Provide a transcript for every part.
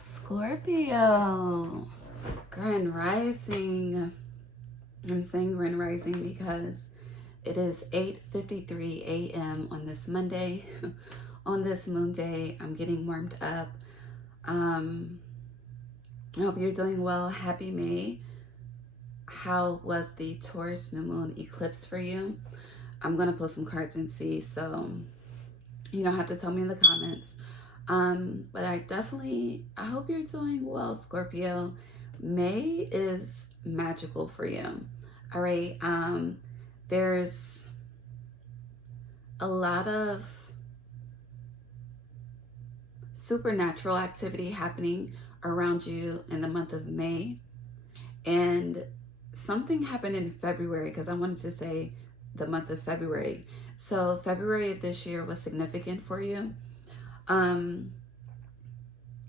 Scorpio, Grand Rising. I'm saying Grand Rising because it is 8:53 a.m. on this Monday. On this moon day, I'm getting warmed up. I hope you're doing well. Happy May. How was the Taurus new moon eclipse for you? I'm going to pull some cards and see, so you don't have to tell me in the comments. But I hope you're doing well, Scorpio. May is magical for you. All right. There's a lot of supernatural activity happening around you in the month of May. And something happened in February, because I wanted to say the month of February. So February of this year was significant for you.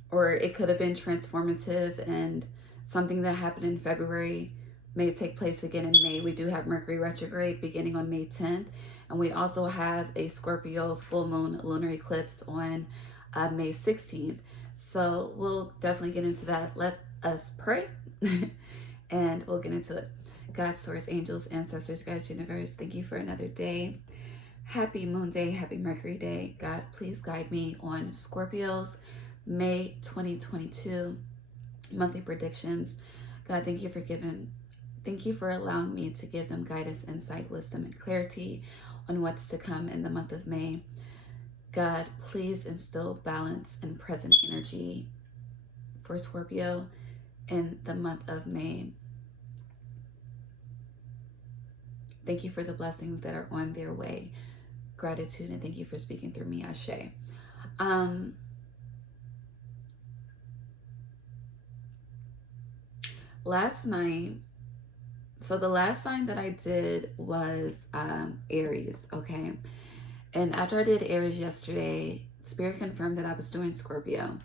Or it could have been transformative, and something that happened in February may take place again in May. We do have Mercury retrograde beginning on May 10th, and we also have a Scorpio full moon lunar eclipse on May 16th. So we'll definitely get into that. Let us pray and we'll get into it. God, source, angels, ancestors, guides, universe, thank you for another day. Happy moon day, happy Mercury day. God, please guide me on Scorpios May 2022 monthly predictions. God, thank you for allowing me to give them guidance, insight, wisdom, and clarity on what's to come in the month of May. God, please instill balance and present energy for Scorpio in the month of May. Thank you for the blessings that are on their way. Gratitude, and thank you for speaking through me, Ashe. Last night, so the last sign that I did was Aries, okay? And after I did Aries yesterday, Spirit confirmed that I was doing Scorpio.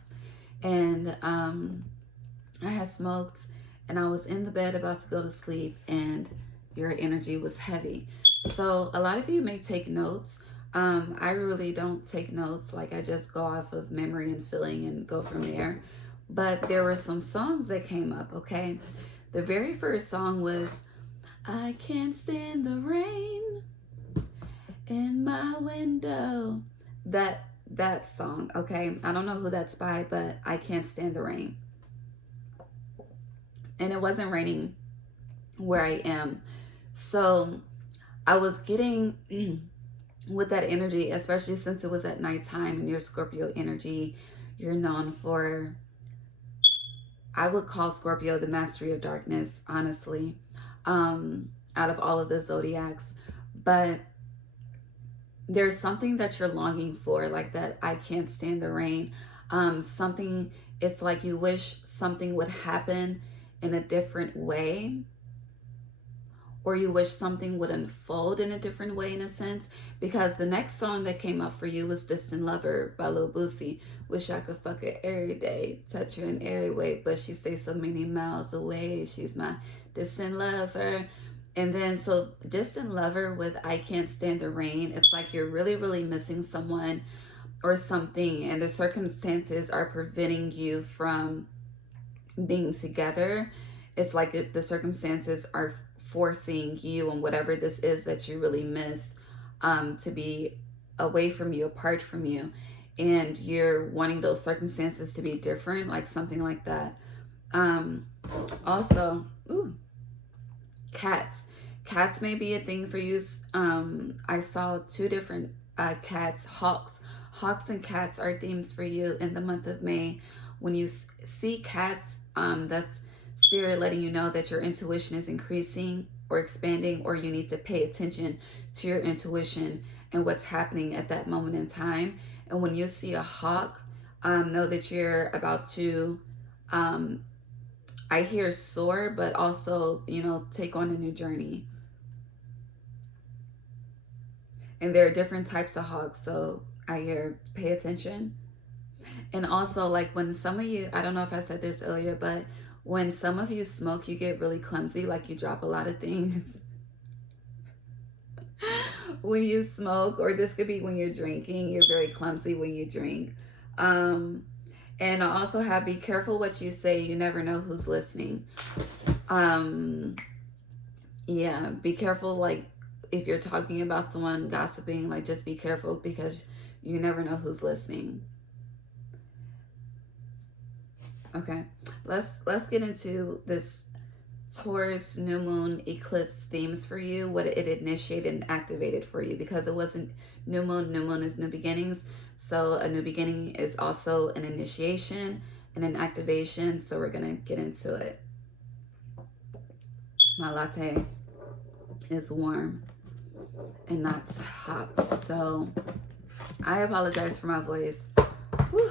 And I had smoked, and I was in the bed about to go to sleep, and your energy was heavy. So a lot of you may take notes. I really don't take notes. Like, I just go off of memory and feeling and go from there. But there were some songs that came up, okay? The very first song was, I can't stand the rain in my window. That song, okay? I don't know who that's by, but I can't stand the rain. And it wasn't raining where I am. So I was getting with that energy, especially since it was at nighttime, and your Scorpio energy, you're known for, I would call Scorpio the mastery of darkness, honestly, out of all of the zodiacs. But there's something that you're longing for, like that I can't stand the rain. Something, it's like you wish something would happen in a different way, or you wish something would unfold in a different way, in a sense, because the next song that came up for you was Distant Lover by Lil Boosie. Wish I could fuck her every day, touch her in every way, but she stays so many miles away. She's my distant lover. And then, so Distant Lover with I Can't Stand the Rain, it's like you're really, really missing someone or something, and the circumstances are preventing you from being together. It's like the circumstances are forcing you and whatever this is that you really miss to be away from you, apart from you, and you're wanting those circumstances to be different, like something like that. Also, cats may be a thing for you. I saw two different cats. Hawks and cats are themes for you in the month of May. When you see cats, that's Spirit letting you know that your intuition is increasing or expanding, or you need to pay attention to your intuition and what's happening at that moment in time. And when you see a hawk, know that you're about to, I hear soar, but also, take on a new journey. And there are different types of hawks, so I hear pay attention. And also, like, when some of you, I don't know if I said this earlier, but when some of you smoke, you get really clumsy, like you drop a lot of things. When you smoke, or this could be when you're drinking, you're very clumsy when you drink. And I also have, be careful what you say. You never know who's listening. Yeah, be careful. Like, if you're talking about someone gossiping, like, just be careful because you never know who's listening. Okay, let's get into this Taurus new moon eclipse themes for you, what it initiated and activated for you, because it wasn't new moon. New moon is new beginnings. So a new beginning is also an initiation and an activation. So we're going to get into it. My latte is warm and not hot. So I apologize for my voice. Whew.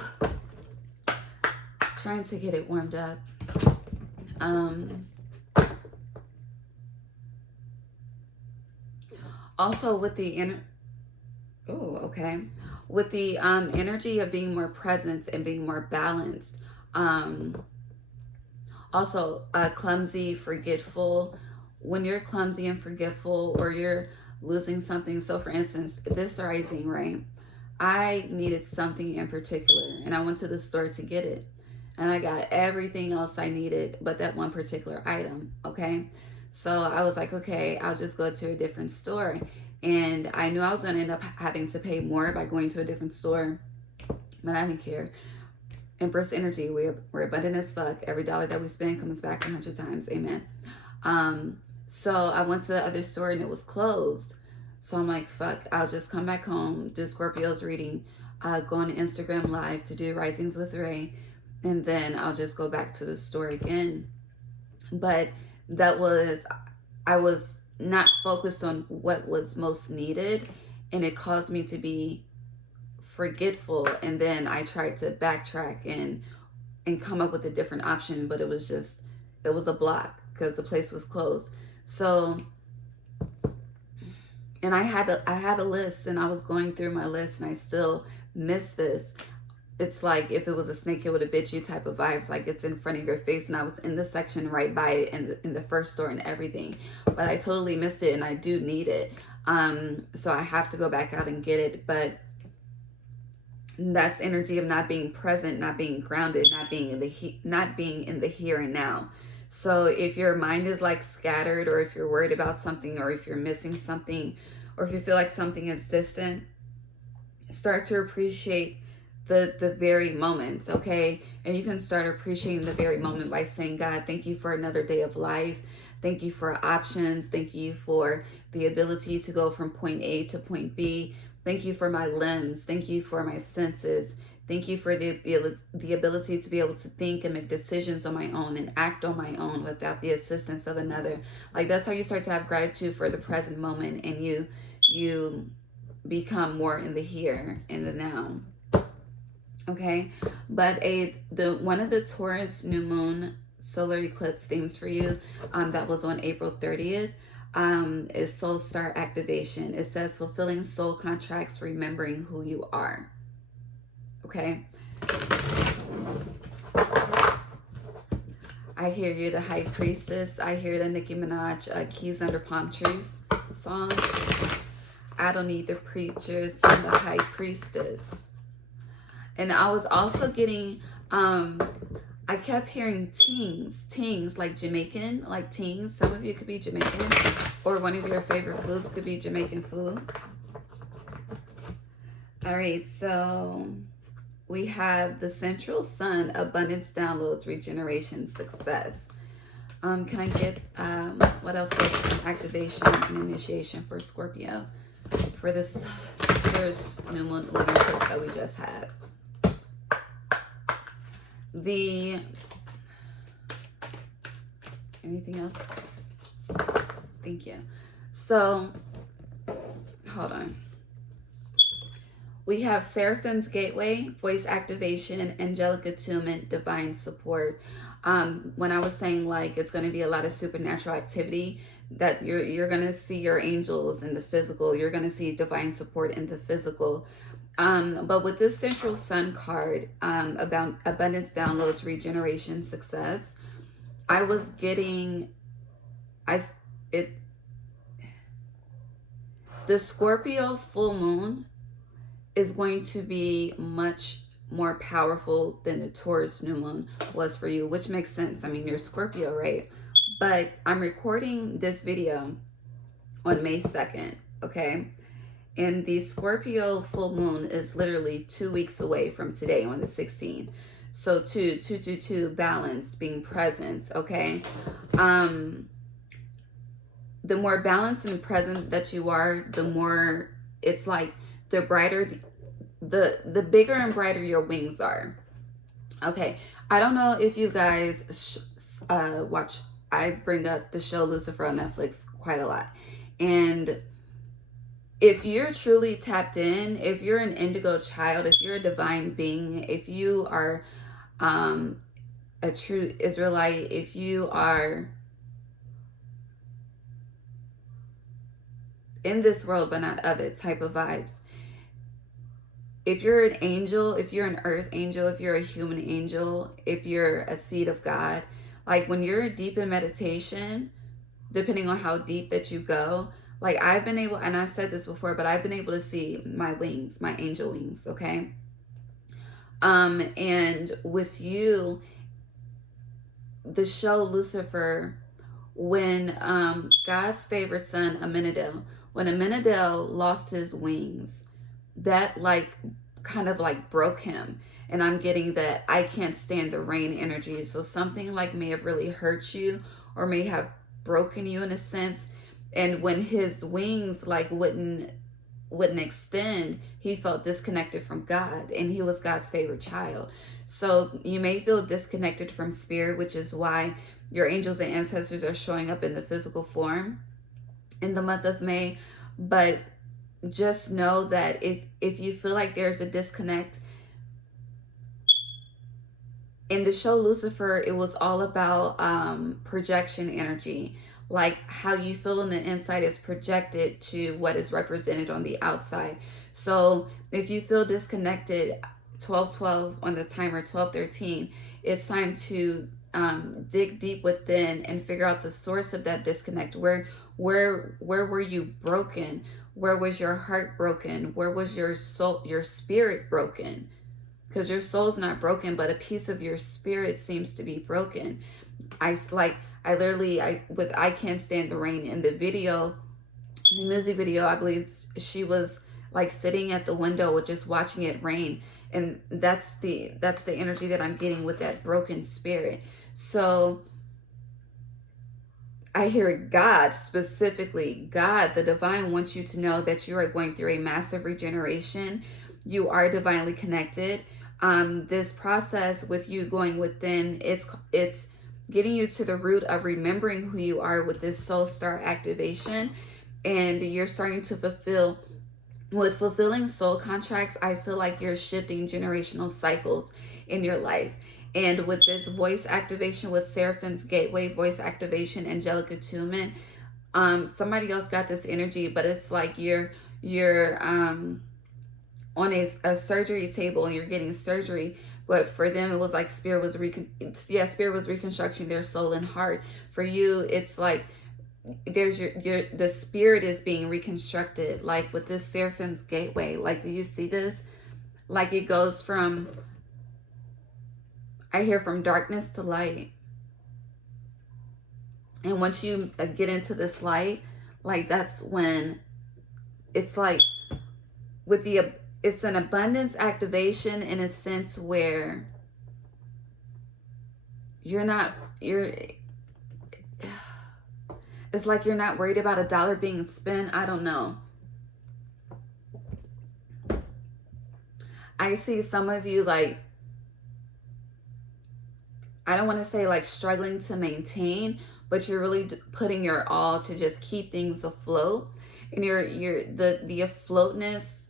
Trying to get it warmed up. Also with the with the energy of being more present and being more balanced. Also clumsy, forgetful. When you're clumsy and forgetful, or you're losing something. So for instance, this rising, right? I needed something in particular and I went to the store to get it. And I got everything else I needed but that one particular item, okay? So I was like, okay, I'll just go to a different store. And I knew I was going to end up having to pay more by going to a different store, but I didn't care. Empress energy, we're abundant as fuck. Every dollar that we spend comes back 100 times. Amen. So I went to the other store and it was closed. So I'm like, fuck, I'll just come back home, do Scorpio's reading, go on Instagram Live to do Risings with Ray, and then I'll just go back to the store again. But I was not focused on what was most needed, and it caused me to be forgetful. And then I tried to backtrack and come up with a different option, but it was a block because the place was closed. So, and I had a list, and I was going through my list, and I still missed this. It's like if it was a snake, it would have bit you type of vibes. Like it's in front of your face, and I was in the section right by it in the first store and everything. But I totally missed it, and I do need it. So I have to go back out and get it. But that's energy of not being present, not being grounded, not being in the here and now. So if your mind is like scattered, or if you're worried about something, or if you're missing something, or if you feel like something is distant, start to appreciate the very moment, okay? And you can start appreciating the very moment by saying, God, thank you for another day of life. Thank you for options. Thank you for the ability to go from point A to point B. Thank you for my limbs. Thank you for my senses. Thank you for the ability to be able to think and make decisions on my own and act on my own without the assistance of another. Like that's how you start to have gratitude for the present moment, and you become more in the here and the now. Okay, but one of the Taurus new moon solar eclipse themes for you that was on April 30th is soul star activation. It says fulfilling soul contracts, remembering who you are. Okay, I hear you, the High Priestess. I hear the Nicki Minaj Keys Under Palm Trees song. I don't need the preachers. I'm the High Priestess. And I was also getting, I kept hearing tings, like Jamaican, like tings. Some of you could be Jamaican, or one of your favorite foods could be Jamaican food. All right, so we have the central sun, abundance, downloads, regeneration, success. Can I get, what else was activation and initiation for Scorpio for this Taurus new moon lunar eclipse that we just had? Anything else? Thank you. So, hold on. We have Seraphim's Gateway, voice activation, angelic attunement, divine support. When I was saying like it's going to be a lot of supernatural activity, that you're going to see your angels in the physical, you're going to see divine support in the physical. But with this central sun card, about abundance, downloads, regeneration, success, I was getting, the Scorpio full moon is going to be much more powerful than the Taurus new moon was for you, which makes sense. I mean, you're Scorpio, right? But I'm recording this video on May 2nd, okay? And the Scorpio full moon is literally 2 weeks away from today on the 16th. So 2, balanced, being present, okay? The more balanced and present that you are, the more it's like the brighter, the bigger and brighter your wings are. Okay, I don't know if you guys watch, I bring up the show Lucifer on Netflix quite a lot. And if you're truly tapped in, if you're an indigo child, if you're a divine being, if you are a true Israelite, if you are in this world but not of it type of vibes, if you're an angel, if you're an earth angel, if you're a human angel, if you're a seed of God, like when you're deep in meditation, depending on how deep that you go, like I've been able, and I've said this before, but I've been able to see my wings, my angel wings, okay? And with you, the show Lucifer, when God's favorite son, Amenadel, when Amenadel lost his wings, that like kind of like broke him. And I'm getting that I can't stand the rain energy. So something like may have really hurt you or may have broken you in a sense. And when his wings like wouldn't extend, he felt disconnected from God, and he was God's favorite child. So you may feel disconnected from spirit, which is why your angels and ancestors are showing up in the physical form in the month of May. But just know that if you feel like there's a disconnect, in the show Lucifer, it was all about projection energy. Like how you feel on the inside is projected to what is represented on the outside. So if you feel disconnected, 12:12 on the timer, 12:13, it's time to dig deep within and figure out the source of that disconnect. Where were you broken? Where was your heart broken? Where was your soul, your spirit broken? Because your soul's not broken, but a piece of your spirit seems to be broken. I Can't Stand the Rain, in the video, the music video, I believe she was like sitting at the window just watching it rain. And that's the energy that I'm getting with that broken spirit. So I hear God, specifically God, the divine, wants you to know that you are going through a massive regeneration. You are divinely connected. This process with you going within, it's getting you to the root of remembering who you are with this soul star activation. And you're starting to fulfilling soul contracts. I feel like you're shifting generational cycles in your life. And with this voice activation, with Seraphim's Gateway, voice activation, angelic attunement, somebody else got this energy, but it's like you're on a surgery table and you're getting surgery. But for them, it was like spirit was reconstructing their soul and heart. For you, it's like there's the spirit is being reconstructed. Like with this Seraphim's Gateway, like, do you see this? Like it goes from, I hear, from darkness to light. And once you get into this light, like that's when it's like it's an abundance activation in a sense where it's like you're not worried about a dollar being spent. I don't know. I see some of you like, I don't want to say like struggling to maintain, but you're really putting your all to just keep things afloat. And the afloatness,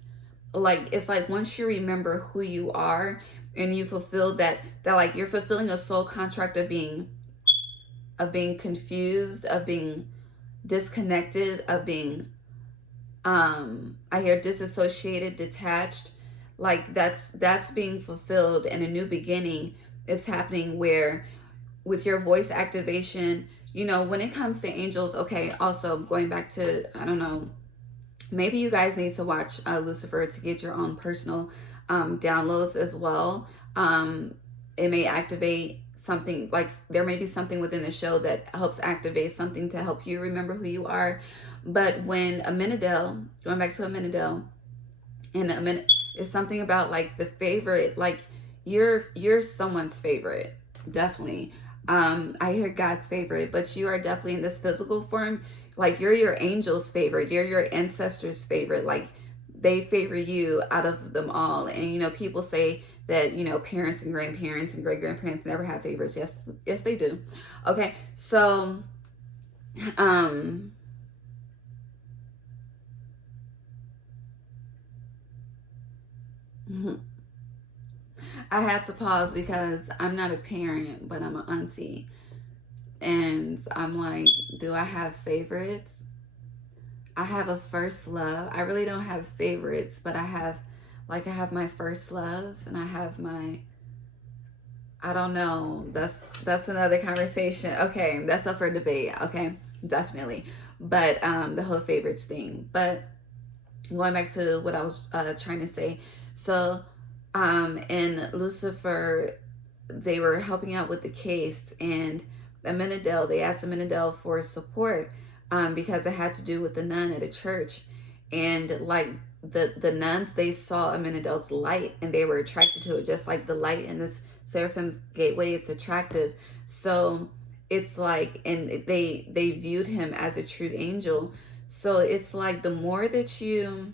like it's like once you remember who you are and you fulfill that like you're fulfilling a soul contract of being confused, of being disconnected, of being I hear disassociated, detached. Like that's being fulfilled, and a new beginning is happening where with your voice activation, when it comes to angels. Okay, also going back to, I don't know, maybe you guys need to watch Lucifer to get your own personal downloads as well. It may activate something, like there may be something within the show that helps activate something to help you remember who you are. But when Amenadel, going back to Amenadel, and it's something about like the favorite, like you're someone's favorite, definitely. I hear God's favorite, but you are definitely in this physical form. Like you're your angel's favorite, you're your ancestors' favorite. Like they favor you out of them all. And you know, people say that, you know, parents and grandparents and great grandparents never have favorites. Yes, they do. Okay, so I had to pause because I'm not a parent, but I'm an auntie. And I'm like, do I have favorites? I have a first love. I really don't have favorites, but I have my first love, and I have my, I don't know. That's another conversation. Okay, that's up for debate. Okay, definitely. But the whole favorites thing. But going back to what I was trying to say. So in Lucifer, they were helping out with the case, and they asked Amenadel for support because it had to do with the nun at a church. And like the nuns, they saw Amenadel's light and they were attracted to it, just like the light in this Seraphim's gateway, it's attractive. So it's like, and they viewed him as a true angel. So it's like the more that you,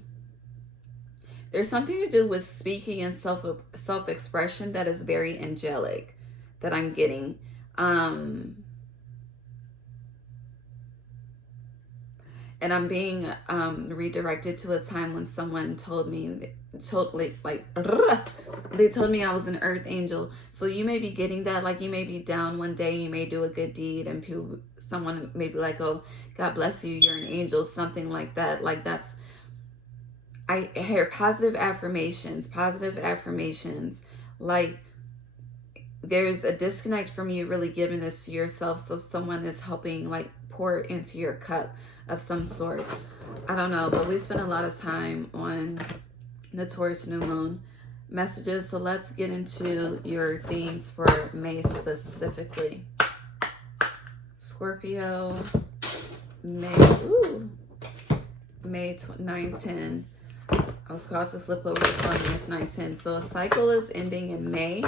there's something to do with speaking and self-expression that is very angelic that I'm getting. And I'm being redirected to a time when someone told me, they told me I was an earth angel. So you may be getting that, like you may be down one day, you may do a good deed, and someone may be like, oh, God bless you, you're an angel, something like that. Like that's, I hear positive affirmations, like there's a disconnect from you really giving this to yourself. So someone is helping like pour into your cup of some sort. I don't know, but we spend a lot of time on the Taurus new moon messages. So let's get into your themes for May specifically. Scorpio, May 9-10. I was called to flip over the phone, and it's 9-10. So a cycle is ending in May.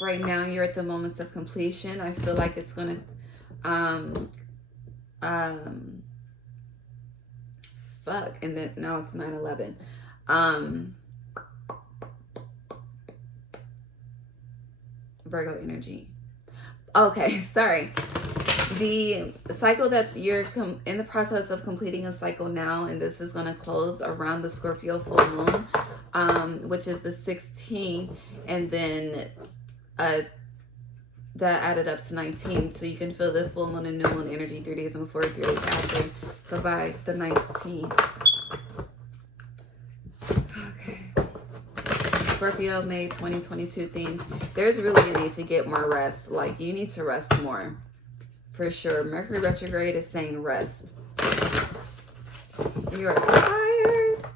Right now you're at the moments of completion. I feel like it's gonna and then now it's 9/11. Virgo energy. Okay, sorry. The cycle you're in the process of completing a cycle now, and this is going to close around the Scorpio full moon, which is the 16th, and then that added up to 19. So you can feel the full moon and new moon energy 3 days before, 3 days after. So by the 19th. Okay. Scorpio, May 2022 themes. There's really a need to get more rest. Like you need to rest more. For sure. Mercury retrograde is saying rest. You are tired.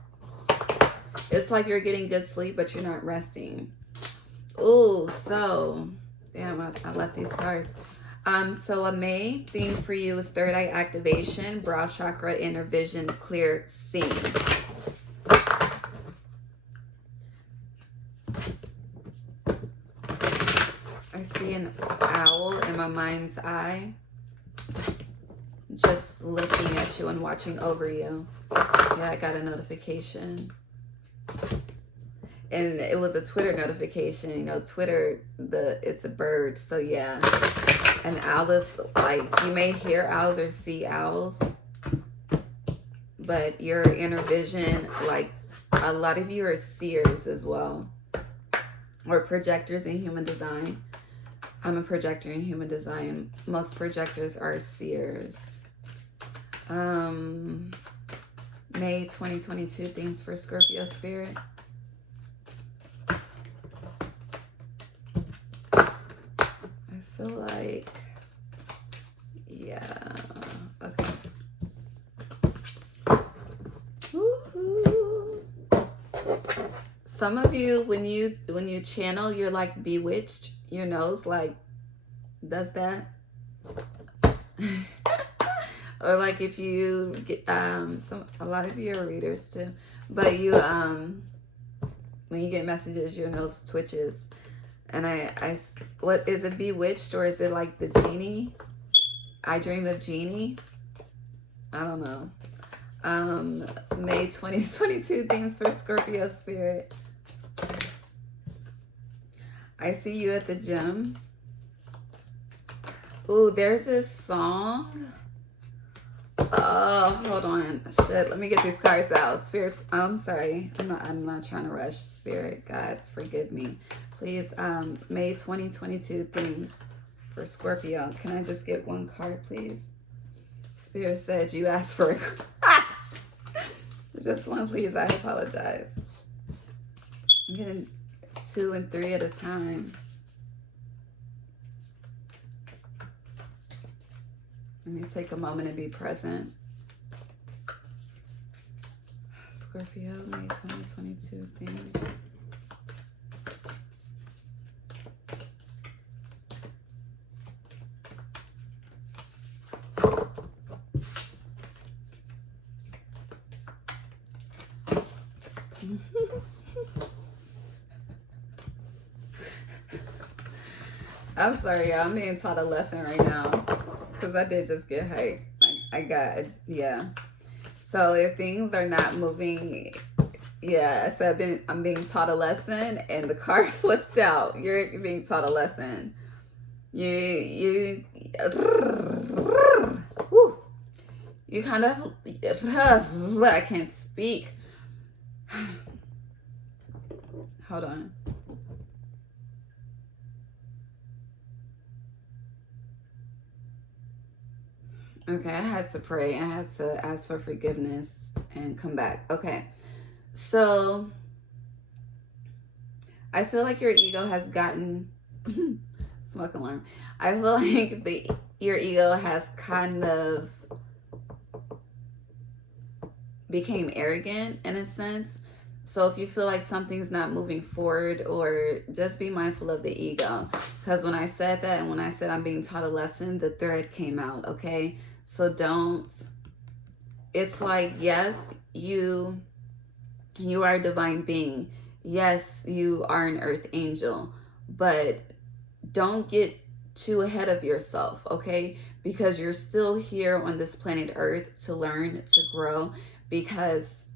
It's like you're getting good sleep, but you're not resting. Oh, so damn, I left these cards. So a May theme for you is third eye activation, brow chakra, inner vision, clear seeing. I see an owl in my mind's eye, just looking at you and watching over you. Yeah, I got a notification. And it was a Twitter notification. You know, Twitter, it's a bird. So yeah, an owl is like, you may hear owls or see owls, but your inner vision, like a lot of you are seers as well, or projectors in human design. I'm a projector in human design. Most projectors are seers. May 2022 themes for Scorpio spirit. I feel like, yeah, okay. Woo-hoo. Some of you, when you channel, you're like bewitched. Your nose like does that. Or like if you get a lot of you are readers too, but you when you get messages, your nose twitches. And I what is it, bewitched, or is it like the genie? I dream of genie. I don't know. May 2022 themes for Scorpio spirit. I see you at the gym. Ooh, there's this song. Oh, hold on. Shit, let me get these cards out. Spirit, I'm sorry. I'm not trying to rush. Spirit, God, forgive me. Please, May 2022 themes for Scorpio. Can I just get one card, please? Spirit said you asked for it. Just one, please. I apologize. I'm getting 2 and 3 at a time. Let me take a moment and be present. Scorpio, May 2022 themes. I'm sorry, y'all. I'm being taught a lesson right now because I did just get hyped. I got, yeah. So if things are not moving, yeah, I said I'm being taught a lesson, and the card flipped out. You're being taught a lesson. You kind of, I can't speak. Hold on. Okay, I had to pray. I had to ask for forgiveness and come back. Okay, so I feel like your ego has gotten smoke alarm. I feel like your ego has kind of became arrogant in a sense. So if you feel like something's not moving forward, or just be mindful of the ego. Because when I said that, and when I said I'm being taught a lesson, the thread came out, okay? So don't, it's like, yes, you are a divine being. Yes, you are an earth angel, but don't get too ahead of yourself, okay? Because you're still here on this planet Earth to learn, to grow, because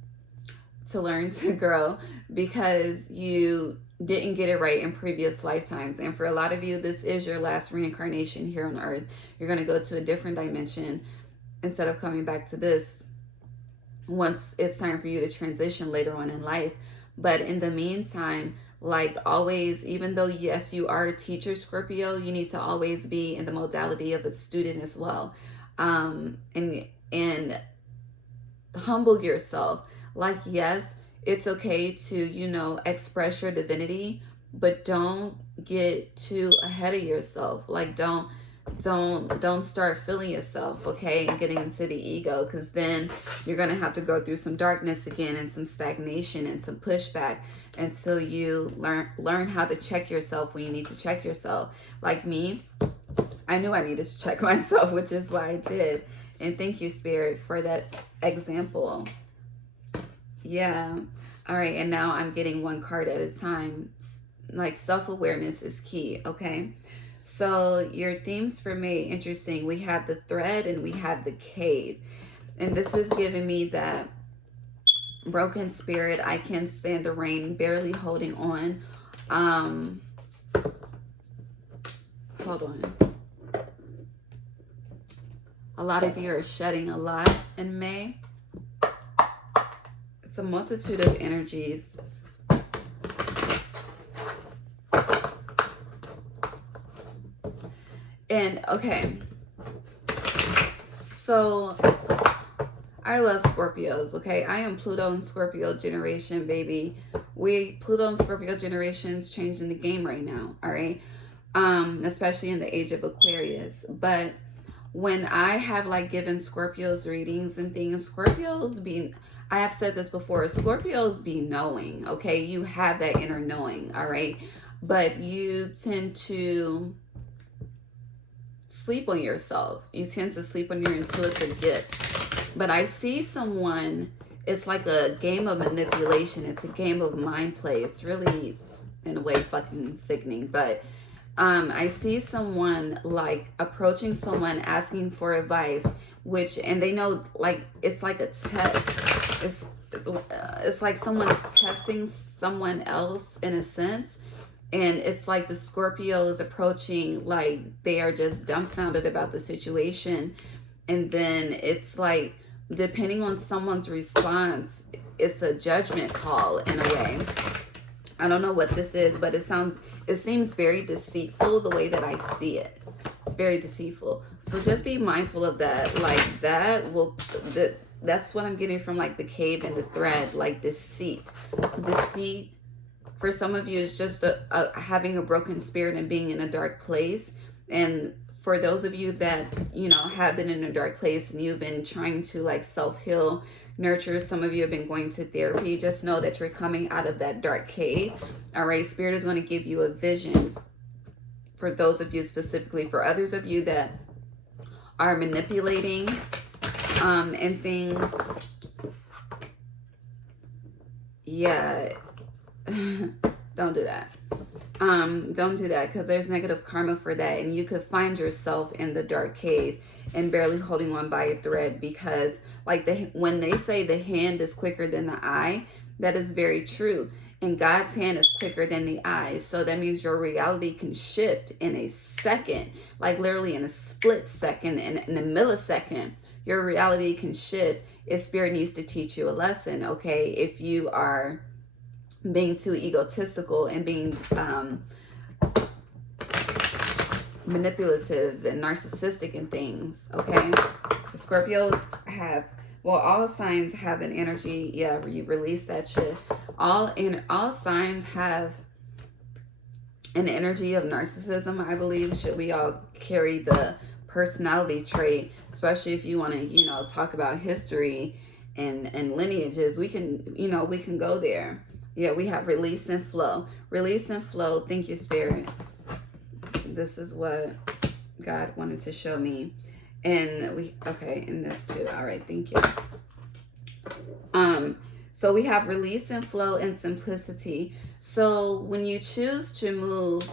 you didn't get it right in previous lifetimes. And for a lot of you, this is your last reincarnation here on Earth. You're going to go to a different dimension instead of coming back to this once it's time for you to transition later on in life. But in the meantime, like always, even though yes, you are a teacher, Scorpio, you need to always be in the modality of a student as well. And humble yourself. Like, yes, it's okay to, express your divinity, but don't get too ahead of yourself. Like, don't start feeling yourself, okay, and getting into the ego, because then you're going to have to go through some darkness again, and some stagnation and some pushback, until you learn how to check yourself when you need to check yourself. Like me, I knew I needed to check myself, which is why I did. And thank you, Spirit, for that example. Yeah. All right. And now I'm getting one card at a time. Like, self-awareness is key. Okay. So your themes for May, interesting. We have the thread and we have the cave. And this is giving me that broken spirit. I can't stand the rain, barely holding on. Hold on. A lot of you are shedding a lot in May. It's a multitude of energies. And okay, so I love Scorpios, okay? I am Pluto and Scorpio generation, baby. Pluto and Scorpio generations changing the game right now, all right? Especially in the age of Aquarius. But when I have like given Scorpios readings and things, Scorpios I have said this before, Scorpios be knowing, okay? You have that inner knowing, all right? But you tend to sleep on yourself. You tend to sleep on your intuitive gifts. But I see someone, it's like a game of manipulation. It's a game of mind play. It's really, in a way, fucking sickening. But I see someone like approaching someone, asking for advice, and they know, like, it's like a test. It's like someone's testing someone else in a sense. And it's like the Scorpio is approaching, like they are just dumbfounded about the situation. And then it's like, depending on someone's response, it's a judgment call in a way. I don't know what this is, but it seems very deceitful the way that I see it. It's very deceitful. So just be mindful of that. Like that's what I'm getting from like the cave and the thread, like deceit. Deceit for some of you is just having a broken spirit and being in a dark place. And for those of you that, have been in a dark place and you've been trying to like self-heal, nurture, some of you have been going to therapy, just know that you're coming out of that dark cave. All right, Spirit is going to give you a vision for those of you specifically. For others of you that are manipulating and things, yeah, don't do that. Don't do that, because there's negative karma for that, and you could find yourself in the dark cave and barely holding on by a thread, because like when they say the hand is quicker than the eye, that is very true. And God's hand is quicker than the eye. So that means your reality can shift in a second, like literally in a split second, in a millisecond. Your reality can shift if Spirit needs to teach you a lesson, okay? If you are being too egotistical and being manipulative and narcissistic and things, okay? The Scorpios have, well, all signs have an energy, yeah, you release that shit. All signs have an energy of narcissism, I believe. Should we all carry the personality trait, especially if you want to, talk about history and lineages, we can go there. Yeah, we have release and flow. Release and flow. Thank you, Spirit. This is what God wanted to show me. And and this too. All right, thank you. So we have release and flow and simplicity. So when you choose to move,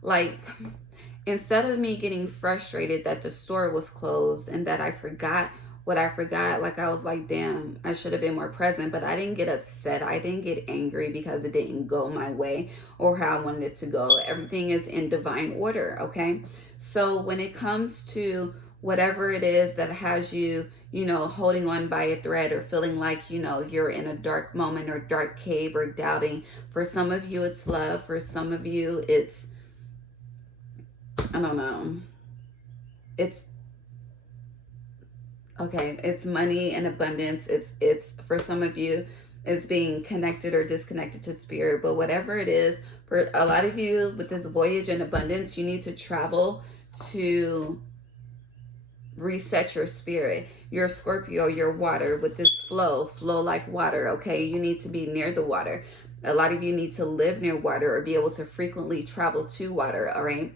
like, instead of me getting frustrated that the store was closed and that I forgot what I forgot, like I was like, damn, I should have been more present. But I didn't get upset. I didn't get angry because it didn't go my way or how I wanted it to go. Everything is in divine order, okay? So when it comes to whatever it is that has you, holding on by a thread or feeling like, you're in a dark moment or dark cave or doubting, for some of you it's love. For some of you it's, I don't know, it's money and abundance. It's for some of you, it's being connected or disconnected to Spirit. But whatever it is, for a lot of you with this voyage and abundance, you need to travel to reset your spirit. You're Scorpio, you're water with this flow like water, okay? You need to be near the water. A lot of you need to live near water or be able to frequently travel to water, all right?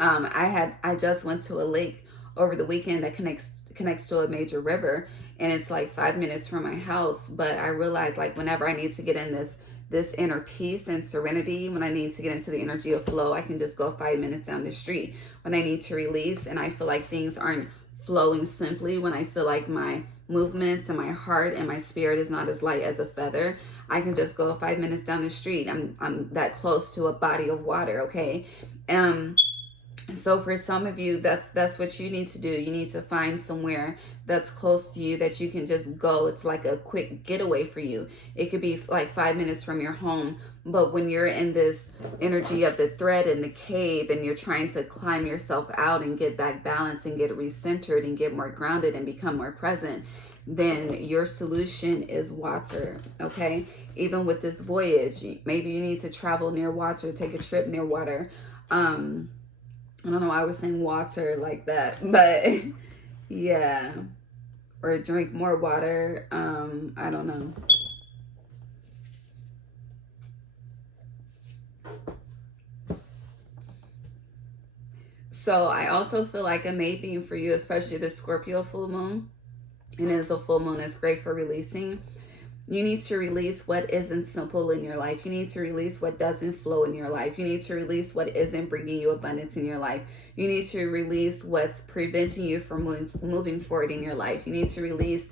I just went to a lake over the weekend that connects to a major river, and it's like 5 minutes from my house. But I realized, like, whenever I need to get in this inner peace and serenity, when I need to get into the energy of flow, I can just go 5 minutes down the street. When I need to release and I feel like things aren't flowing simply, when I feel like my movements and my heart and my spirit is not as light as a feather, I can just go 5 minutes down the street. I'm that close to a body of water, okay? So for some of you, that's what you need to do. You need to find somewhere that's close to you that you can just go. It's like a quick getaway for you. It could be like 5 minutes from your home. But when you're in this energy of the thread in the cave and you're trying to climb yourself out and get back balanced and get recentered and get more grounded and become more present, then your solution is water, okay? Even with this voyage, maybe you need to travel near water, take a trip near water. I don't know why I was saying water like that, but yeah. or drink more water. I don't know. So I also feel like a main theme for you, especially the Scorpio full moon, and it is a full moon, it's great for releasing. You need to release what isn't simple in your life. You need to release what doesn't flow in your life. You need to release what isn't bringing you abundance in your life. You need to release what's preventing you from moving forward in your life. You need to release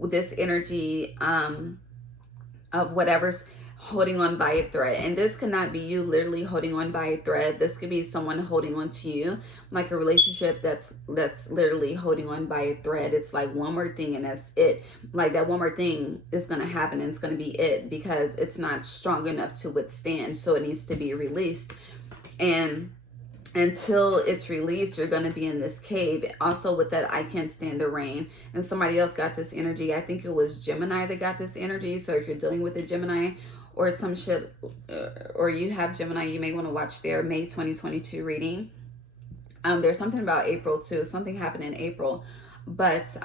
this energy of whatever's holding on by a thread. And this could not be you literally holding on by a thread. This could be someone holding on to you, like a relationship that's literally holding on by a thread. It's like one more thing and that's it. Like that one more thing is going to happen and it's going to be it, because it's not strong enough to withstand. So it needs to be released. And until it's released, you're going to be in this cave. Also with that, I can't stand the rain. And somebody else got this energy. I think it was Gemini that got this energy. So if you're dealing with a Gemini or some shit, or you have Gemini, you may want to watch their May 2022 reading. There's something about April too. Something happened in April. But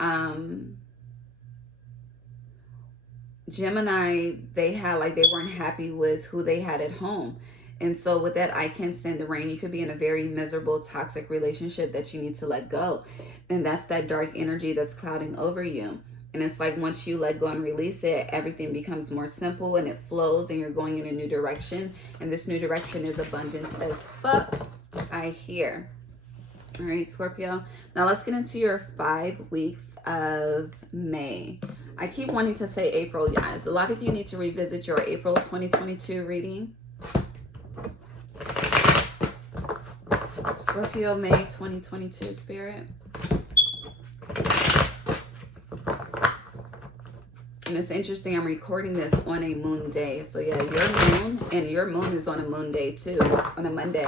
Gemini, they weren't happy with who they had at home. And so with that, I can't stand the rain. You could be in a very miserable, toxic relationship that you need to let go. And that's that dark energy that's clouding over you. And it's like once you let go and release it, everything becomes more simple and it flows and you're going in a new direction. And this new direction is abundant as fuck, I hear. All right, Scorpio. Now let's get into your 5 weeks of May. I keep wanting to say April, guys. A lot of you need to revisit your April 2022 reading. Scorpio, May 2022, Spirit. And it's interesting, I'm recording this on a moon day. So yeah, your moon is on a moon day too, on a Monday.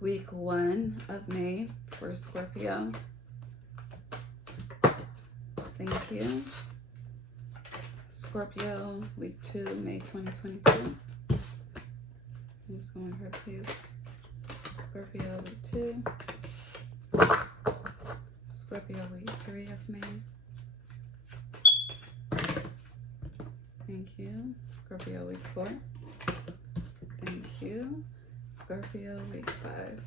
Week 1 of May for Scorpio. Thank you. Scorpio, week 2, May 2022. I'm just going here, please. Scorpio, week 2. Scorpio, week 3 of May. Thank you. Scorpio, week 4. Thank you. Scorpio, week 5.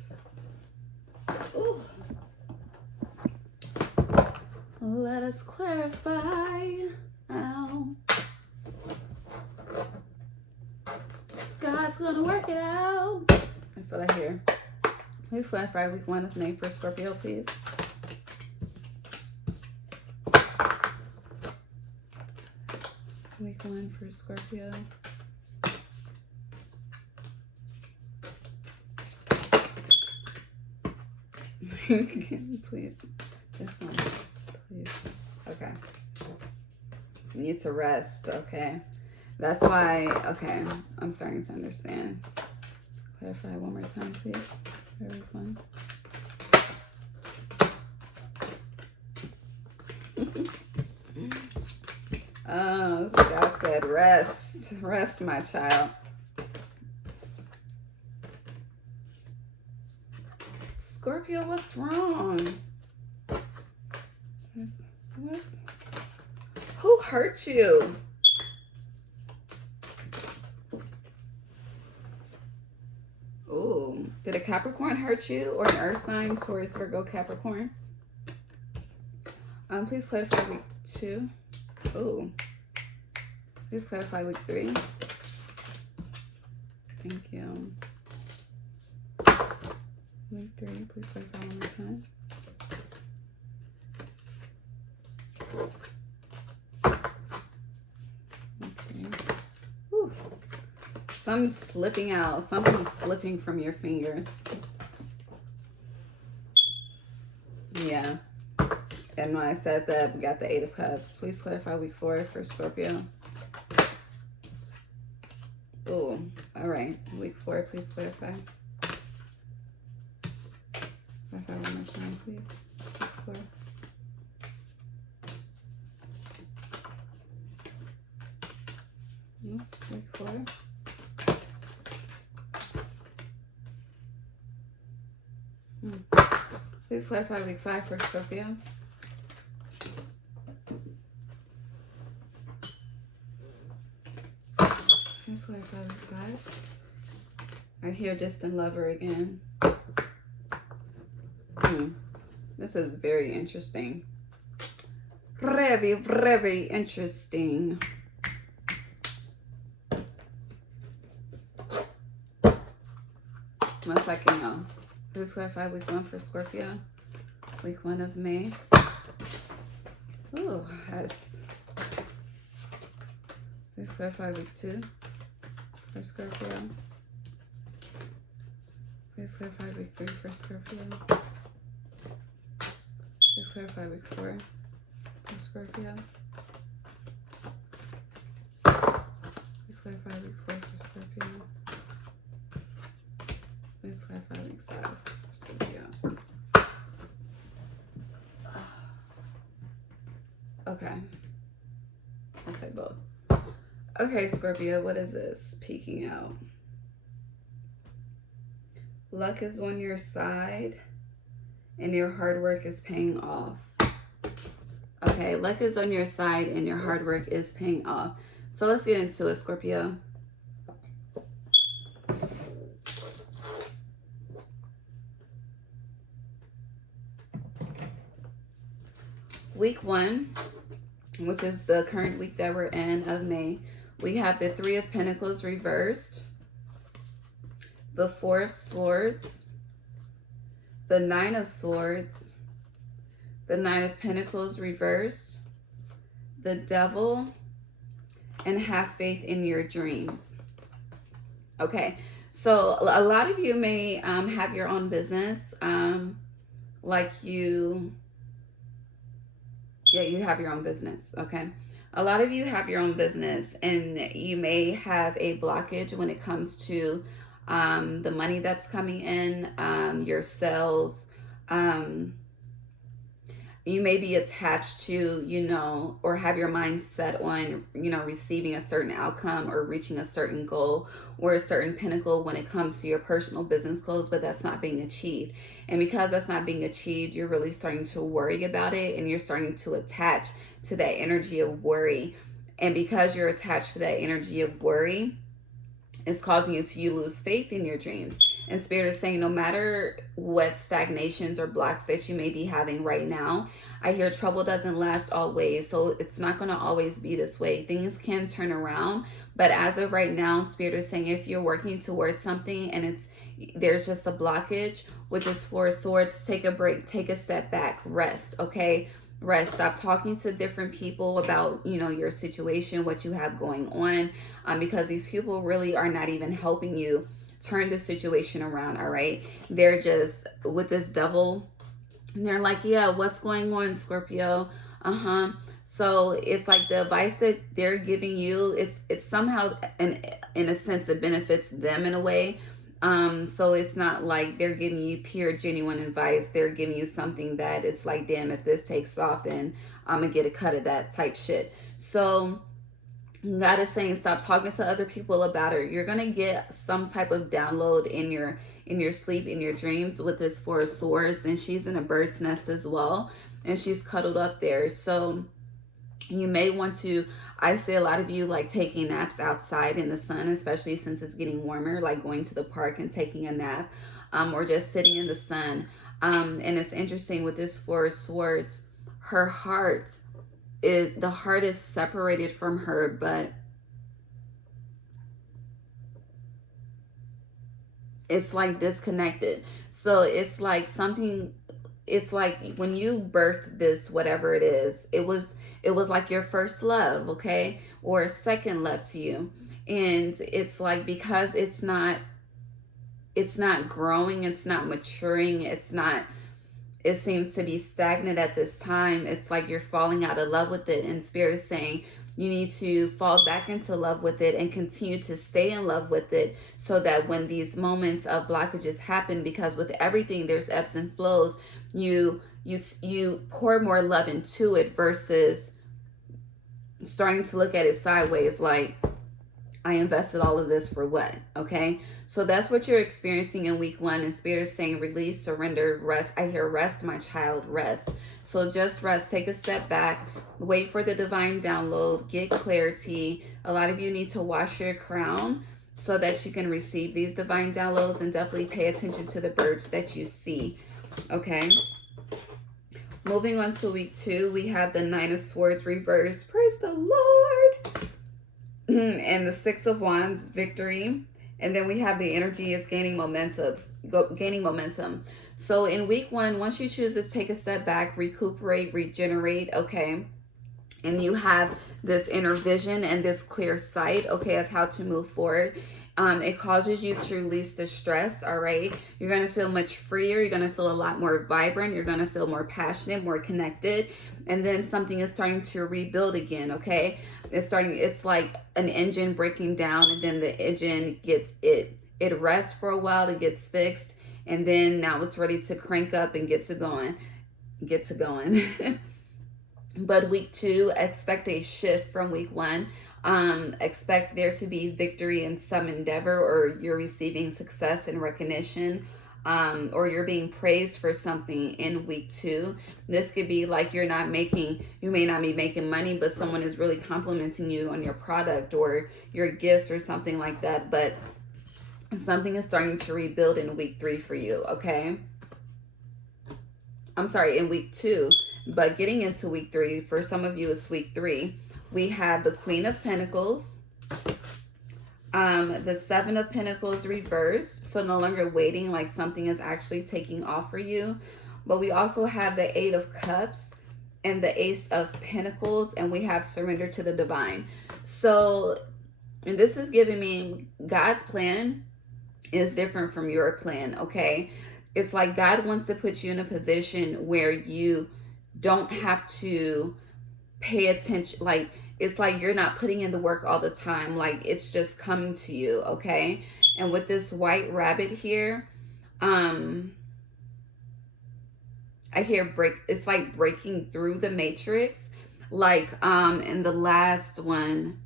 Ooh. Let us clarify. Ow. God's gonna work it out. That's what I hear. Please clarify week 1 of May for Scorpio, please. Week 1 for Scorpio. Please. This one. Please. Okay. You need to rest. Okay. That's why. Okay. I'm starting to understand. Clarify one more time, please. Very fun. Oh, God said rest. Rest, my child. Scorpio, what's wrong? What's who hurt you? Ooh, did a Capricorn hurt you, or an Earth sign, Taurus, Virgo, Capricorn? Please clarify week 2. Ooh. Please clarify week 3. Thank you. Week 3, please clarify one more time. Okay. Whew. Something's slipping out. Something's slipping from your fingers. Yeah. And when I said that, we got the 8 of Cups. Please clarify week 4 for Scorpio. Oh, all right. Week 4, please clarify. Clarify one more time, please. Week 4. Yes, week 4. Please clarify week 5 for Scorpio. Please clarify week 5. I hear distant lover again. This is very interesting. Very, very interesting. One second, y'all. Please clarify week 1 for Scorpio. Week 1 of May. Ooh, yes. Please clarify week 2 for Scorpio. Please clarify week 3 for Scorpio. Please clarify week 4 for Scorpio. Please clarify week 4 for Scorpio. Please clarify week 5 for Scorpio. Okay. I'll say both. Okay, Scorpio, what is this? Peeking out. Luck is on your side and your hard work is paying off. Okay, luck is on your side and your hard work is paying off. So let's get into it, Scorpio. Week 1, which is the current week that we're in of May, we have the 3 of Pentacles reversed, the 4 of Swords, the 9 of Swords, the 9 of Pentacles reversed, the Devil, and have faith in your dreams. Okay, so a lot of you may have your own business, you have your own business, okay? A lot of you have your own business and you may have a blockage when it comes to the money that's coming in, your sales. You may be attached to, or have your mind set on, receiving a certain outcome or reaching a certain goal or a certain pinnacle when it comes to your personal business goals, but that's not being achieved. And because that's not being achieved, you're really starting to worry about it and you're starting to attach to that energy of worry. And because you're attached to that energy of worry, it's causing you to lose faith in your dreams. And Spirit is saying no matter what stagnations or blocks that you may be having right now, I hear trouble doesn't last always. So it's not going to always be this way. Things can turn around. But as of right now, Spirit is saying if you're working towards something and there's just a blockage with this 4 of Swords, take a break, take a step back, rest, okay? Rest. Stop talking to different people about, your situation, what you have going on, because these people really are not even helping you turn the situation around, all right? They're just with this Devil, and they're like, yeah, what's going on, Scorpio? So it's like the advice that they're giving you, it's somehow, in a sense, it benefits them in a way. So it's not like they're giving you pure, genuine advice. They're giving you something that it's like, damn, if this takes off, then I'm gonna get a cut of that type shit. So God is saying stop talking to other people about it. You're gonna get some type of download in your sleep, in your dreams with this 4 of Swords, and she's in a bird's nest as well, and she's cuddled up there. So you may want to, I see a lot of you like taking naps outside in the sun, especially since it's getting warmer, like going to the park and taking a nap, or just sitting in the sun. And it's interesting with this 4 of Swords, her heart, the heart is separated from her, but it's like disconnected. So it's like something, it's like when you birthed this, whatever it is, it was like your first love, okay? Or a second love to you. And it's like, because it's not growing, it's not maturing, it seems to be stagnant at this time. It's like you're falling out of love with it. And Spirit is saying you need to fall back into love with it and continue to stay in love with it, so that when these moments of blockages happen, because with everything there's ebbs and flows, you pour more love into it versus starting to look at it sideways, like, I invested all of this for what? Okay. So that's what you're experiencing in week 1. And Spirit is saying release, surrender, rest. I hear rest, my child, rest. So just rest. Take a step back. Wait for the divine download. Get clarity. A lot of you need to wash your crown so that you can receive these divine downloads, and definitely pay attention to the birds that you see. Okay. Moving on to week 2, we have the 9 of Swords reversed. Praise the Lord. And the 6 of Wands, victory. And then we have the energy is gaining momentum. So in week 1, once you choose to take a step back, recuperate, regenerate, okay, and you have this inner vision and this clear sight, okay, of how to move forward. It causes you to release the stress, all right? You're going to feel much freer. You're going to feel a lot more vibrant. You're going to feel more passionate, more connected. And then something is starting to rebuild again, okay? It's like an engine breaking down, and then the engine it rests for a while, it gets fixed, and then now it's ready to crank up and get to going. But week 2, expect a shift from week 1. Expect there to be victory in some endeavor, or you're receiving success and recognition, or you're being praised for something in week 2. This could be like you may not be making money, but someone is really complimenting you on your product or your gifts or something like that. But something is starting to rebuild in week 3 for you, okay? I'm sorry, in week 2. But getting into week 3, for some of you, it's week 3. We have the Queen of Pentacles, the 7 of Pentacles reversed. So no longer waiting, like something is actually taking off for you. But we also have the 8 of Cups and the Ace of Pentacles, and we have surrender to the divine. So, and this is giving me God's plan is different from your plan, okay? It's like God wants to put you in a position where you don't have to pay attention. Like, it's like you're not putting in the work all the time. Like, it's just coming to you, okay? And with this white rabbit here, I hear it's like breaking through the matrix. Like, in the last one,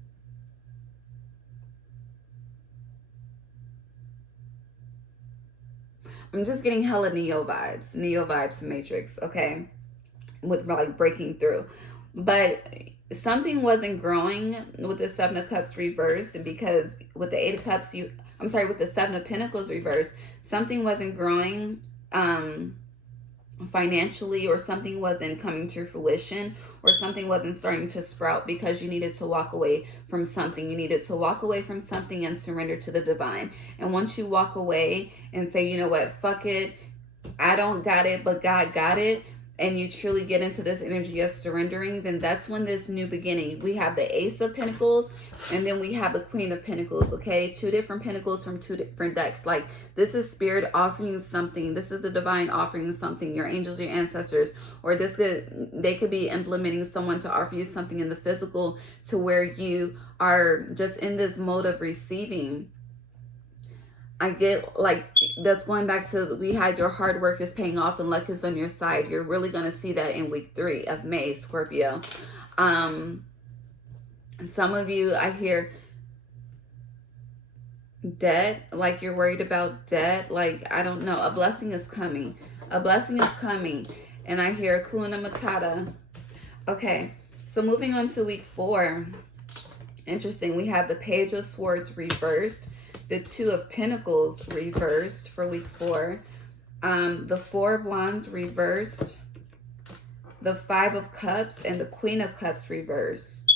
I'm just getting hella Neo vibes Matrix, okay? With like breaking through. But something wasn't growing with the 7 of Cups reversed, because with the 8 of Cups, with the 7 of Pentacles reversed, something wasn't growing financially, or something wasn't coming to fruition, or something wasn't starting to sprout, because you needed to walk away from something. You needed to walk away from something and surrender to the divine. And once you walk away and say, you know what, fuck it, I don't got it, but God got it, and you truly get into this energy of surrendering, then that's when this new beginning. We have the Ace of Pentacles, and then we have the Queen of Pentacles, okay? 2 different pentacles from 2 different decks. Like, this is Spirit offering you something. This is the divine offering you something. Your angels, your ancestors, or they could be implementing someone to offer you something in the physical, to where you are just in this mode of receiving. I get, like, that's going back to, we had your hard work is paying off and luck is on your side. You're really going to see that in week 3 of May, Scorpio. Some of you, I hear debt, like you're worried about debt. Like, I don't know, a blessing is coming. A blessing is coming. And I hear Hakuna Matata. Okay, so moving on to week 4. Interesting, we have the Page of Swords reversed, the 2 of Pentacles reversed for week 4, the 4 of Wands reversed, the 5 of Cups, and the Queen of Cups reversed.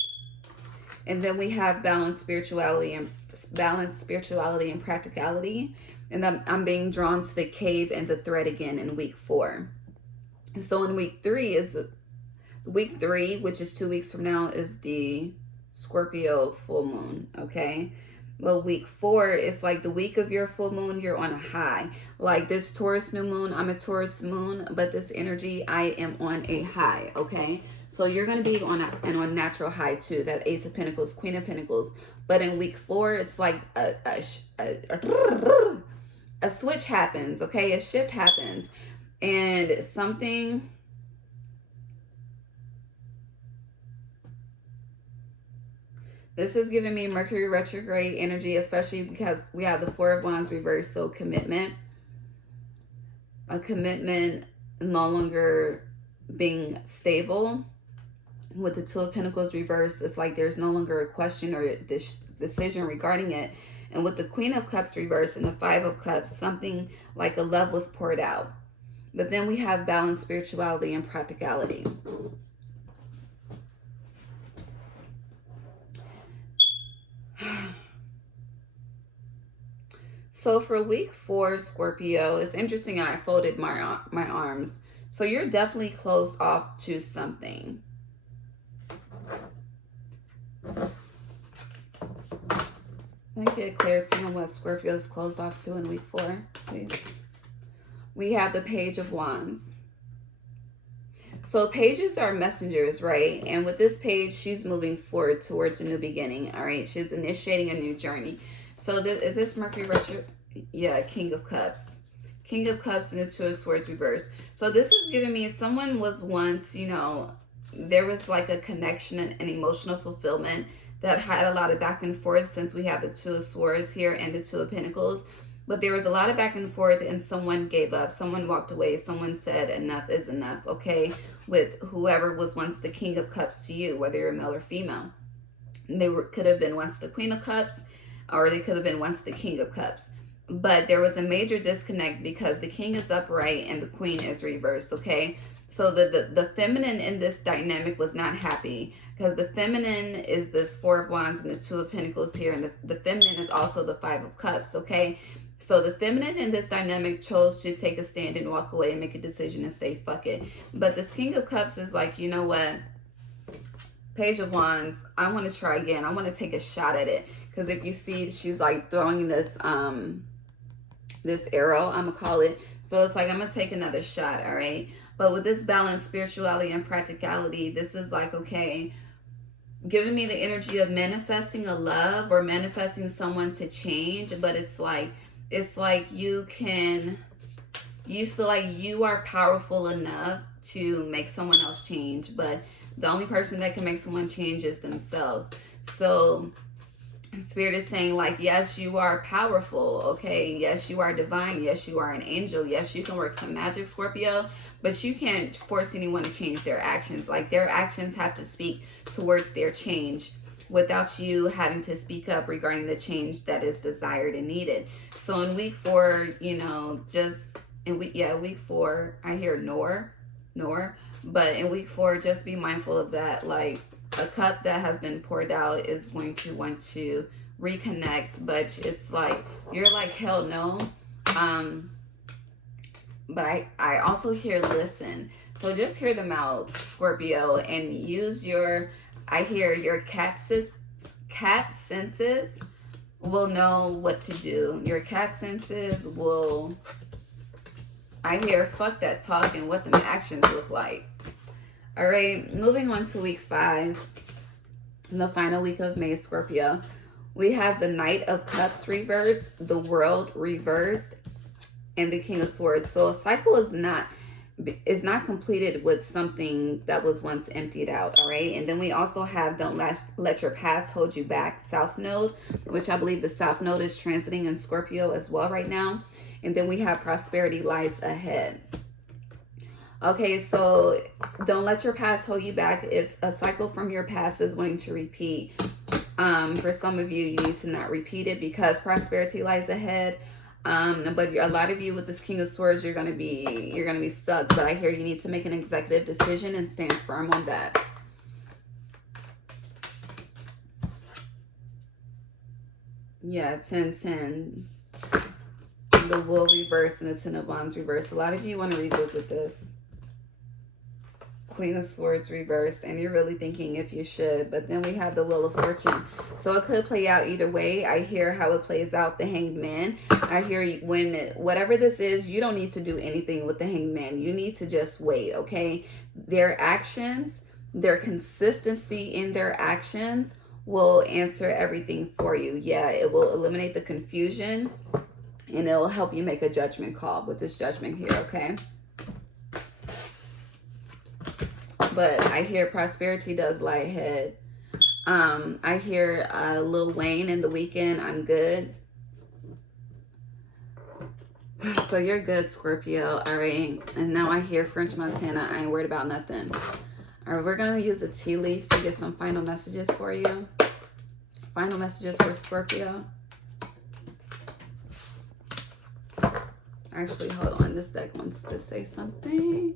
And then we have balanced spirituality and practicality. And I'm being drawn to the cave and the thread again in week 4. So in week 3, which is 2 weeks from now, is the Scorpio full moon, okay? Well, week 4, it's like the week of your full moon, you're on a high. Like this Taurus new moon, I'm a Taurus moon, but this energy, I am on a high, okay? So you're going to be on a natural high too, that Ace of Pentacles, Queen of Pentacles. But in week 4, it's like a switch happens, okay? A shift happens. And something... This is giving me Mercury retrograde energy, especially because we have the Four of Wands reversed, so commitment. A commitment no longer being stable. With the Two of Pentacles reversed, it's like there's no longer a question or a decision regarding it. And with the Queen of Cups reversed and the Five of Cups, something like a love was poured out. But then we have balance, spirituality, and practicality. So for week 4, Scorpio, it's interesting. I folded my arms. So you're definitely closed off to something. Let me get clarity on what Scorpio is closed off to in week 4, please. We have the Page of Wands. So pages are messengers, right? And with this page, she's moving forward towards a new beginning, all right? She's initiating a new journey. So is this Mercury retro? Yeah, King of Cups. King of Cups and the Two of Swords reversed. So this is giving me someone was once, you know, there was like a connection and an emotional fulfillment that had a lot of back and forth, since we have the Two of Swords here and the Two of Pentacles. But there was a lot of back and forth, and someone gave up. Someone walked away. Someone said enough is enough, okay? With whoever was once the King of Cups to you, whether you're male or female. They could have been once the Queen of Cups, or they could have been once the King of Cups. But there was a major disconnect because the King is upright and the Queen is reversed, okay? So the feminine in this dynamic was not happy, because the feminine is this Four of Wands and the Two of Pentacles here, and the feminine is also the Five of Cups, okay? So the feminine in this dynamic chose to take a stand and walk away and make a decision and say, fuck it. But this King of Cups is like, you know what? Page of Wands, I want to try again. I want to take a shot at it. Because if you see, she's like throwing this, this arrow, I'm going to call it. So it's like, I'm going to take another shot, all right? But with this balance, spirituality, and practicality, this is like, okay, giving me the energy of manifesting a love or manifesting someone to change. But it's like you feel like you are powerful enough to make someone else change. But the only person that can make someone change is themselves. So Spirit is saying, like, yes, you are powerful, okay? Yes, you are divine. Yes, you are an angel. Yes, you can work some magic, Scorpio, but you can't force anyone to change their actions. Like, their actions have to speak towards their change without you having to speak up regarding the change that is desired and needed. So in week 4, you know, just in week 4, I hear nor, but in week 4, just be mindful of that. Like, a cup that has been poured out is going to want to reconnect, but it's like, you're like, hell no. But I also hear listen. So just hear them out, Scorpio, and use your, I hear your cat senses will know what to do. Your cat senses will, I hear fuck that talk and what the actions look like. All right, moving on to week 5, the final week of May, Scorpio. We have the Knight of Cups reversed, the World reversed, and the King of Swords. So a cycle is not completed with something that was once emptied out, all right? And then we also have don't let your past hold you back, South Node, which I believe the South Node is transiting in Scorpio as well right now. And then we have prosperity lies ahead. Okay, so don't let your past hold you back. If a cycle from your past is wanting to repeat, for some of you, you need to not repeat it because prosperity lies ahead. But a lot of you with this King of Swords, you're gonna be stuck. But I hear you need to make an executive decision and stand firm on that. Yeah, 10-10. The Wool reverse and the Ten of Wands reverse. A lot of you want to revisit this. Queen of Swords reversed, and you're really thinking if you should. But then we have the Wheel of Fortune. So it could play out either way. I hear how it plays out, the Hanged Man. I hear whatever this is, you don't need to do anything with the Hanged Man. You need to just wait, okay? Their actions, their consistency in their actions will answer everything for you. Yeah, it will eliminate the confusion, and it will help you make a judgment call with this Judgment here, okay? But I hear prosperity does lie ahead. I hear Lil Wayne in The Weeknd, I'm good. So you're good, Scorpio. All right. And now I hear French Montana. I ain't worried about nothing. All right, we're going to use the tea leaves to get some final messages for you. Final messages for Scorpio. Actually, hold on. This deck wants to say something.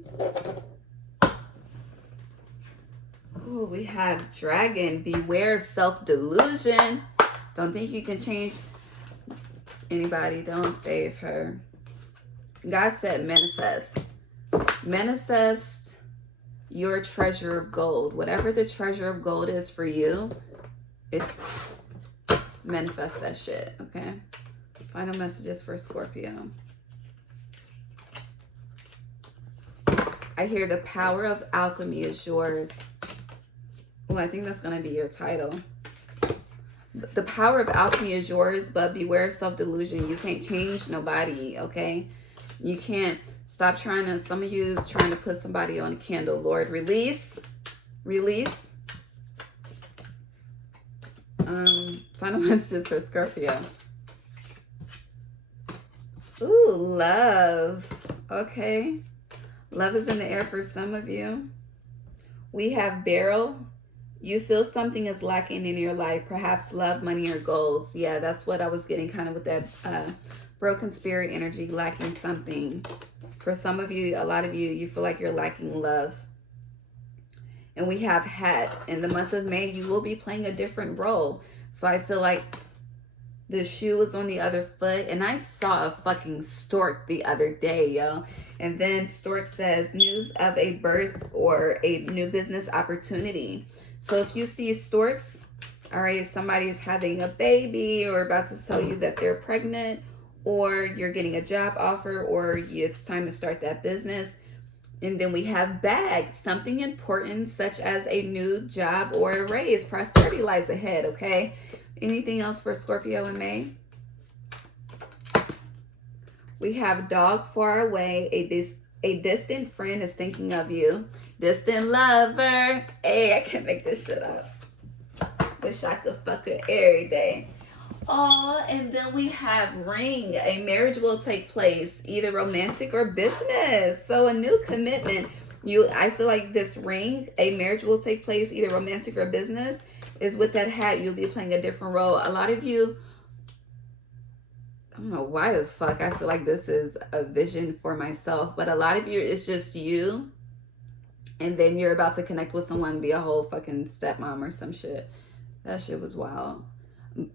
Ooh, we have Dragon. Beware of self-delusion. Don't think you can change anybody. Don't save her. God said manifest. Manifest your treasure of gold. Whatever the treasure of gold is for you, it's manifest that shit, okay? Final messages for Scorpio. I hear the power of alchemy is yours. Oh, I think that's going to be your title. The power of alchemy is yours, but beware of self-delusion. You can't change nobody, okay? You can't stop trying to, some of you trying to put somebody on a candle. Lord, release. Release. Final messages for Scorpio. Ooh, love. Okay. Love is in the air for some of you. We have Beryl. You feel something is lacking in your life. Perhaps love, money, or goals. Yeah, that's what I was getting kind of with that broken spirit energy, lacking something. For some of you, a lot of you, you feel like you're lacking love. And we have Hat. In the month of May, you will be playing a different role. So I feel like the shoe is on the other foot. And I saw a fucking stork the other day, yo. And then stork says, news of a birth or a new business opportunity. So if you see storks, all right, somebody's having a baby or about to tell you that they're pregnant, or you're getting a job offer, or it's time to start that business. And then we have bag, something important such as a new job or a raise. Prosperity lies ahead, okay? Anything else for Scorpio in May? We have dog far away. A distant friend is thinking of you. Distant lover. Hey, I can't make this shit up. Wish I could fuck her every day. Oh, and then we have ring. A marriage will take place, either romantic or business. So a new commitment. I feel like this ring, a marriage will take place, either romantic or business, is with that hat. You'll be playing a different role. A lot of you, I don't know why the fuck I feel like this is a vision for myself, but a lot of you, it's just you, and then you're about to connect with someone, be a whole fucking stepmom or some shit. That shit was wild.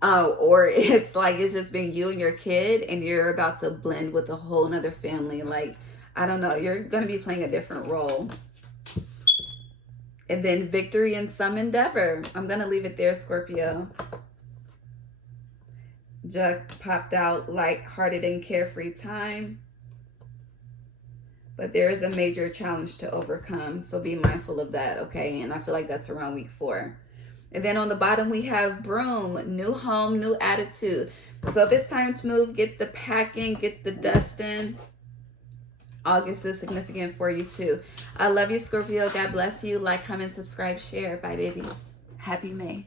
Oh, or it's like it's just been you and your kid, and you're about to blend with a whole nother family. Like, I don't know, you're going to be playing a different role. And then victory in some endeavor. I'm going to leave it there, Scorpio. Jug popped out, light-hearted and carefree time. But there is a major challenge to overcome, so be mindful of that, okay? And I feel like that's around week 4. And then on the bottom, we have broom, new home, new attitude. So if it's time to move, get the packing, get the dusting. August is significant for you too. I love you, Scorpio. God bless you. Like, comment, subscribe, share. Bye, baby. Happy May.